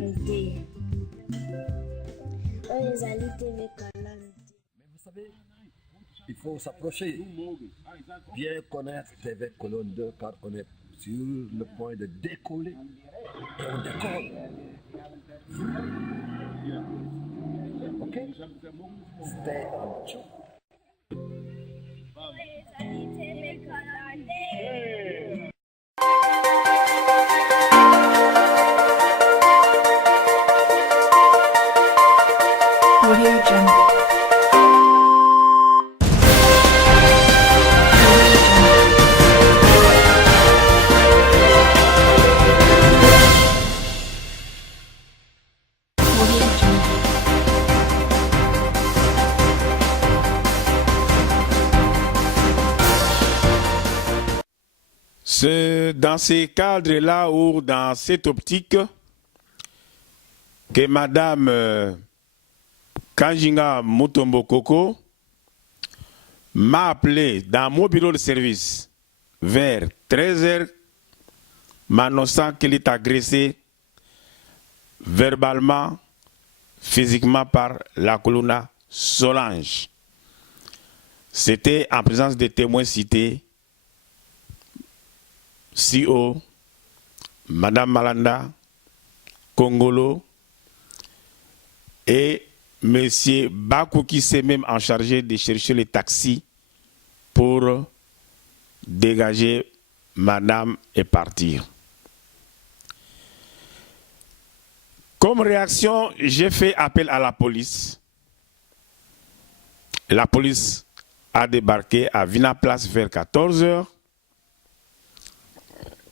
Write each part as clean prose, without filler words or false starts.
vous savez, il faut s'approcher, bien connaître TV Colonne 2 car on est sur le point de décoller et on décolle. Ok? Stay on tune. Audio Jungle. C'est dans ces cadres-là ou dans cette optique que Madame Kanjinga Mutombo Koko m'a appelé dans mon bureau de service vers 13h, m'annonçant qu'elle est agressée verbalement, physiquement par la colonna Solange. C'était en présence des témoins cités, CEO, Madame Malanda, Kongolo et Monsieur Bakou qui s'est même en chargé de chercher les taxis pour dégager Madame et partir. Comme réaction, j'ai fait appel à la police. La police a débarqué à Vina Place vers 14h.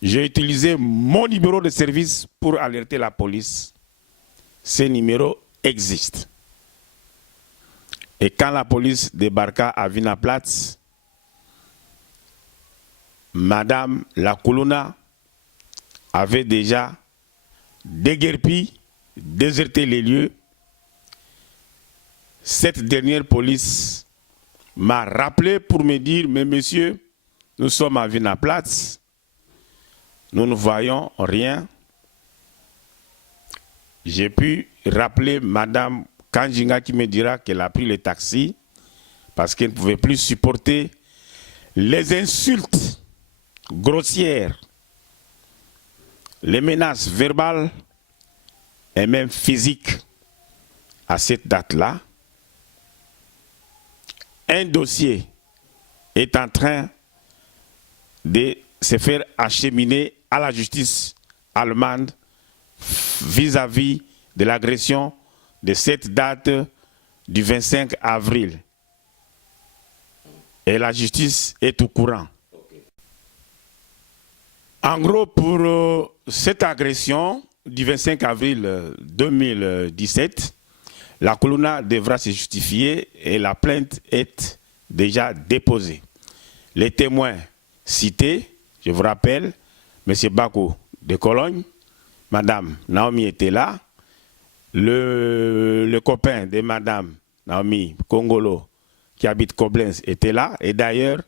J'ai utilisé mon numéro de service pour alerter la police. Ce numéro existe. Et quand la police débarqua à Vina Platz, Madame la colonna avait déjà déguerpi, déserté les lieux. Cette dernière police m'a rappelé pour me dire, mais monsieur, nous sommes à Vina Platz. Nous ne voyons rien. J'ai pu rappeler Madame Kanjinga qui me dira qu'elle a pris le taxi parce qu'elle ne pouvait plus supporter les insultes grossières, les menaces verbales et même physiques à cette date-là. Un dossier est en train de se faire acheminer à la justice allemande vis-à-vis de l'agression de cette date du 25 avril. Et la justice est au courant. En gros, pour cette agression du 25 avril 2017, la colonna devra se justifier et la plainte est déjà déposée. Les témoins cités, je vous rappelle, M. Bako de Cologne, Madame Naomi était là, le copain de Madame Naomi Kongolo qui habite Koblenz était là, et d'ailleurs,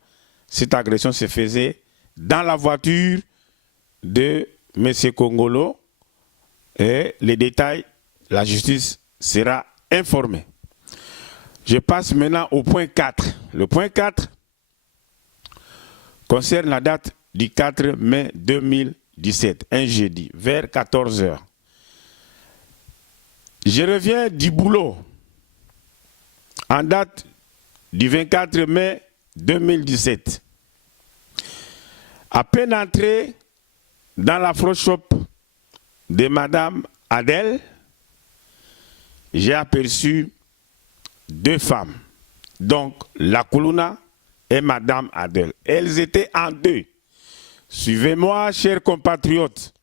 cette agression se faisait dans la voiture de M. Kongolo, et les détails, la justice sera informée. Je passe maintenant au point 4. Le point 4 concerne la date du 4 mai 2017, un jeudi, vers 14 h. Je reviens du boulot en date du 24 mai 2017. À peine entré dans la front shop de Madame Adèle, j'ai aperçu deux femmes, donc la colonna et Madame Adèle. Elles étaient en deux. Suivez-moi, chers compatriotes.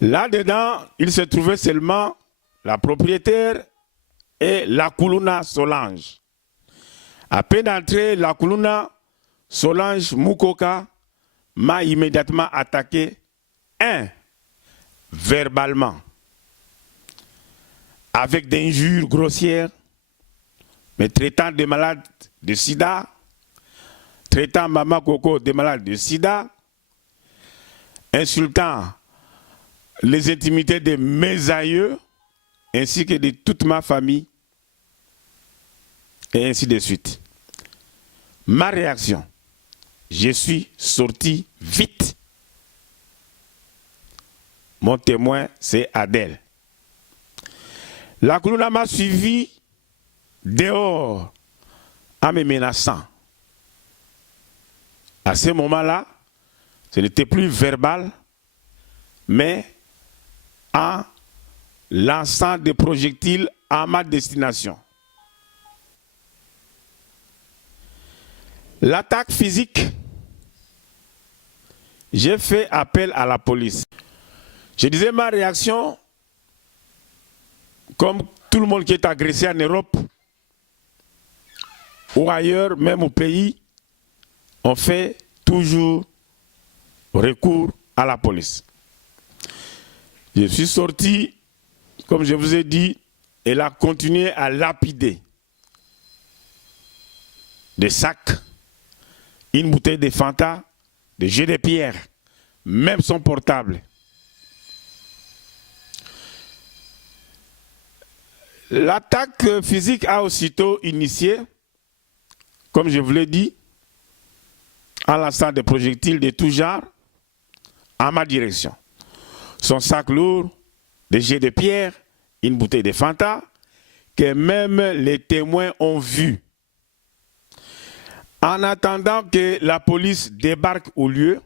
Là-dedans, il se trouvait seulement la propriétaire et la colonna Solange. À peine entrée, la colonna Solange Mukoka m'a immédiatement attaqué, verbalement, avec des injures grossières, me traitant de malade de sida, traitant Maman Coco de malade de sida, insultant les intimités de mes aïeux, ainsi que de toute ma famille, et ainsi de suite. Ma réaction, je suis sorti vite. Mon témoin, c'est Adèle. La Kuluna m'a suivi dehors en me menaçant. À ce moment-là, ce n'était plus verbal, mais en lançant des projectiles à ma destination. L'attaque physique, j'ai fait appel à la police. Je disais ma réaction, comme tout le monde qui est agressé en Europe ou ailleurs, même au pays, on fait toujours recours à la police. Je suis sorti, comme je vous ai dit, elle a continué à lapider des sacs, une bouteille de Fanta, des jets de pierre, même son portable. L'attaque physique a aussitôt initié, comme je vous l'ai dit, en lançant des projectiles de tout genre en ma direction. Son sac lourd, des jets de pierre, une bouteille de Fanta, que même les témoins ont vu. En attendant que la police débarque au lieu,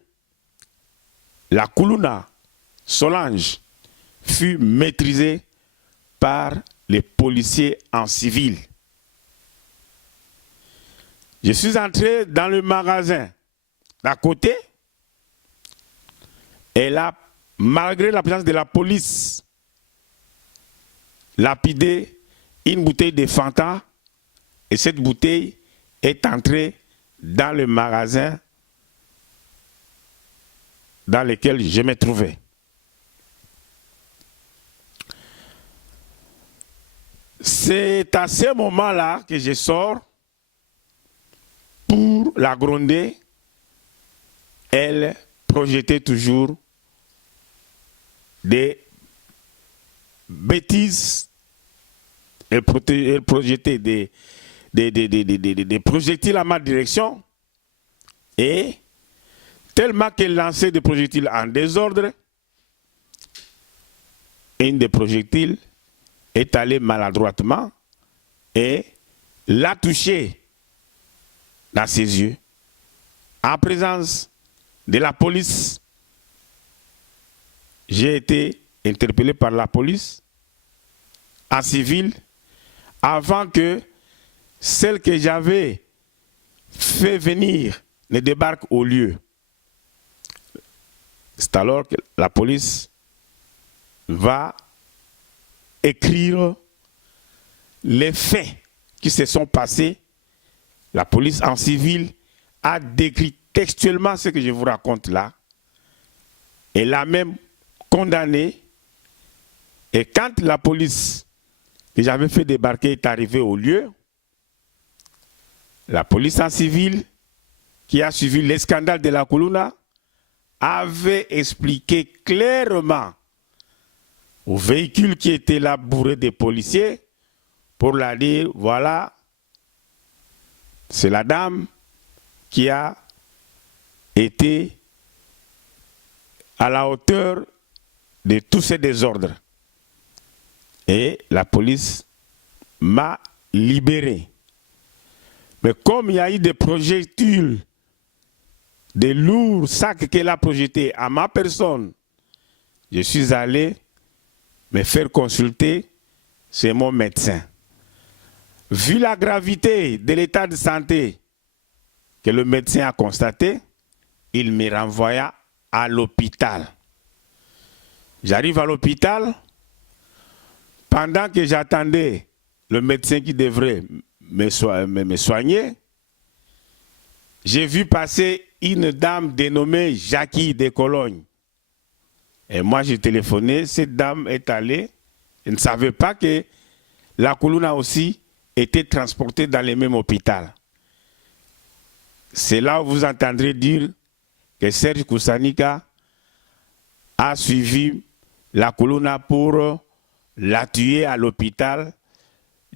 la Kuluna Solange fut maîtrisée par les policiers en civil. Je suis entré dans le magasin d'à côté. Et là, malgré la présence de la police, lapidé une bouteille de Fanta, et cette bouteille est entrée dans le magasin dans lequel je me trouvais. C'est à ce moment-là que je sors pour la gronder. Elle projetait toujours des bêtises. Elle projetait des projectiles à ma direction. Et tellement qu'elle lançait des projectiles en désordre, un des projectiles est allé maladroitement et l'a touché dans ses yeux. En présence de la police, j'ai été interpellé par la police en civil avant que celle que j'avais fait venir ne débarque au lieu. C'est alors que la police va écrire les faits qui se sont passés. La police en civil a décrit textuellement ce que je vous raconte là. Elle a même condamné. Et quand la police que j'avais fait débarquer est arrivée au lieu, la police en civil qui a suivi les scandales de la Kuluna avait expliqué clairement au véhicule qui était là bourré de policiers pour leur dire, voilà, c'est la dame qui a été à la hauteur de tous ces désordres. Et la police m'a libéré. Mais comme il y a eu des projectiles, des lourds sacs qu'elle a projetés à ma personne, je suis allé me faire consulter chez mon médecin. Vu la gravité de l'état de santé que le médecin a constaté, il me renvoya à l'hôpital. J'arrive à l'hôpital. Pendant que j'attendais le médecin qui devrait me soigner, j'ai vu passer une dame dénommée Jackie de Cologne. Et moi, j'ai téléphoné, cette dame est allée. Elle ne savait pas que la Kuluna aussi était transportée dans le même hôpital. C'est là où vous entendrez dire que Serge Koussanika a suivi la Kuluna pour la tuer à l'hôpital.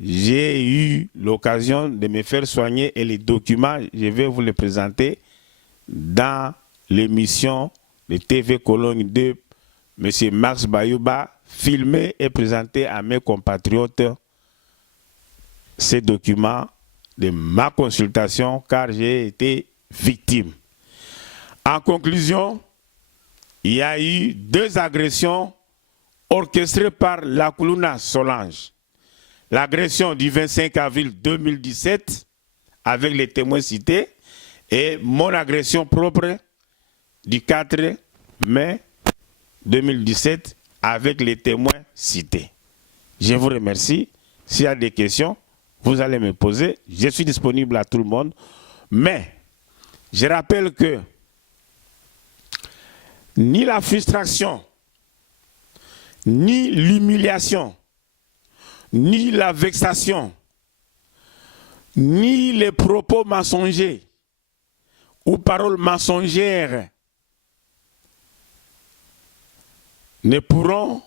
J'ai eu l'occasion de me faire soigner et les documents, je vais vous les présenter dans l'émission de TV Cologne 2, M. Max Bayouba, filmé et présenté à mes compatriotes ces documents de ma consultation car j'ai été victime. En conclusion, il y a eu 2 agressions orchestrées par la Kuluna Solange. L'agression du 25 avril 2017 avec les témoins cités et mon agression propre du 4 mai 2017 avec les témoins cités. Je vous remercie. S'il y a des questions, vous allez me poser. Je suis disponible à tout le monde. Mais je rappelle que ni la frustration, ni l'humiliation, ni la vexation, ni les propos mensongers ou paroles mensongères ne pourront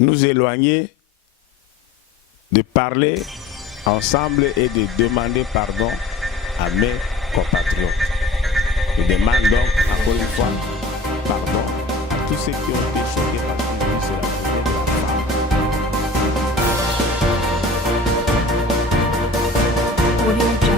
nous éloigner de parler ensemble et de demander pardon à mes compatriotes. Je demande donc encore une fois pardon à tous ceux qui ont été choqués par ce que c'est la journée de la femme. Audio Jungle.